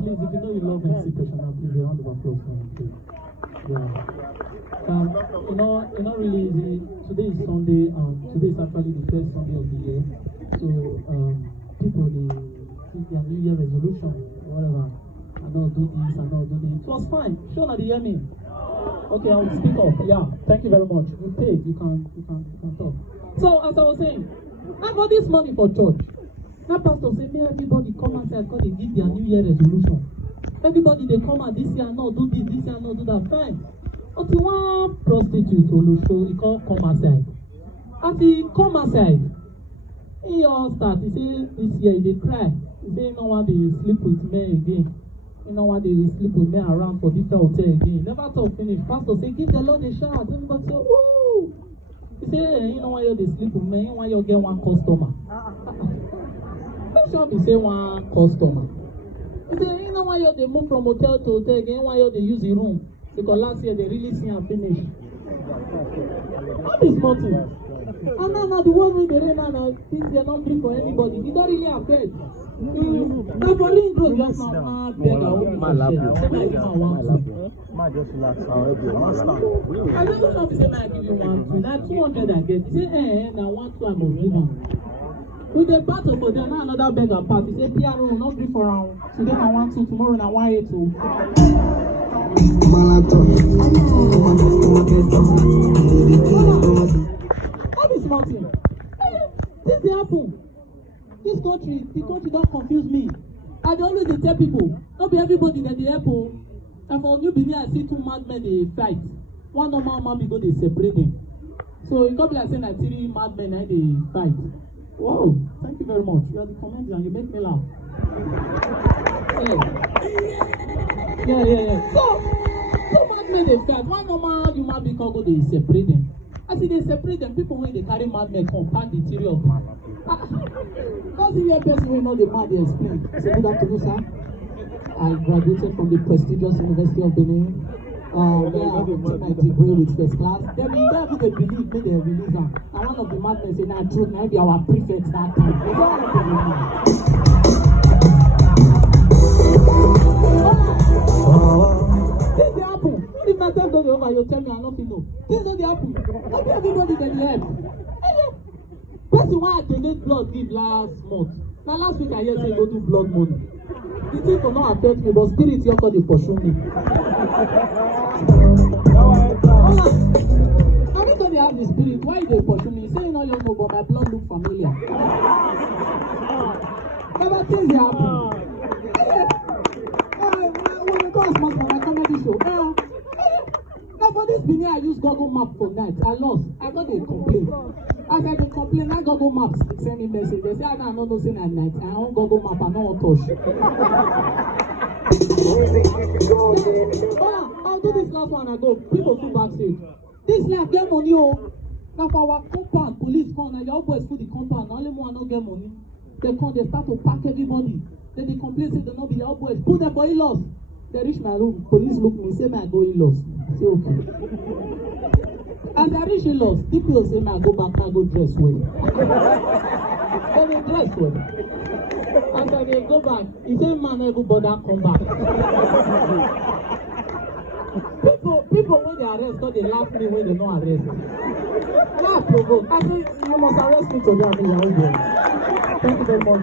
please, if you know you love MC Peshana, please, a round of applause for him, please. Yeah. Really easy. Today is Sunday, today is actually the first Sunday of the year. So, people, they keep their New Year resolution, whatever. I know do this, I know do this. It was fine. Sure, did you hear me? Okay, I will speak up. Yeah, thank you very much. You paid, you can talk. So, as I was saying, I got this money for church. Now, pastor say, may everybody come outside because they give their New Year resolution. Everybody, they come out this year, no, do this year, no, do that. Fine. But you want prostitute Olusho, he can't come outside. As he come outside, he all start. He say this year they cry. He say he don't want to sleep with men again. He don't want to sleep with men around for different hotel again. Never talk finish. Pastor say give the Lord a shout. Everybody say woo. He say you don't want you to sleep with men. You want you to get one customer. Which one be say one customer? He say you don't want you to move from hotel to hotel again. You want you to use the room. Because last year they really see and finish. What is nothing? And now the one with the rain and this year not bring for anybody. It don't really affect. The following group just now beg our own just relax. I don't know if say I give you 1, 2. Now 200 I get. He say now 1, 2 I must give him. With the battle for them, now another beggar pass. He say PRO not bring for round. Today I 1, 2, tomorrow I 1, 8, 2. What is mountain? This dey happen. This country, the country don't confuse me. I dey always tell people, not be everybody that dey help. And for New Benin, I see 2 madmen they fight. One normal man go they separate them. So it can't be like saying that 3 madmen and they fight. Wow, thank you very much. You are the comedian and you make me laugh. Yeah. So 2 madmen they fight. One normal human being can go they separate them. As they separate them, people when they carry madmen come pack the theory of them. Because if your person will know the mad, they explain. So good afternoon, sir. I graduated from the prestigious University of Benin. Where I obtained my degree with first class. Then we never believe me they release them. And one of the madmen said, "Nah, true, now be our prefect that time." They don't want to This dey happen. If my time don't be over, you tell me I nothing know. This don't dey happen. Not be everybody dey help. Person why I donate blood give last month. Now last week I hear say go do blood money. The thing will not affect me, but spirit here called they pursue me. Everybody have the spirit. Why they pursue me? Say you know, but my blood look familiar. Never things they happen. When we go as much for my comedy show, now for this Benin I use Google Map for night. I lost. I got a complaint. As I dey complain, I Google Maps send me message. They say I don't know say at night. I don't Google Map. I don't touch. I'll do this last one. I go. People too backstage. This life get money. Oh, now for our compound, police come and your boys put the compound. Only one no get money. They come. They start to pack everybody. Then they complain say they no be your boys. Put them for in-laws. They reach my room. Police look me. Say me I go in-laws. Say okay. As I reach in-laws, people say I go back, I go dress well. Then they dress well. As I they go back, he say man never bother come back. People when they arrest, because they laugh me when they don't arrest. Laugh provoke. I say you must arrest me today. I mean, thank you very much.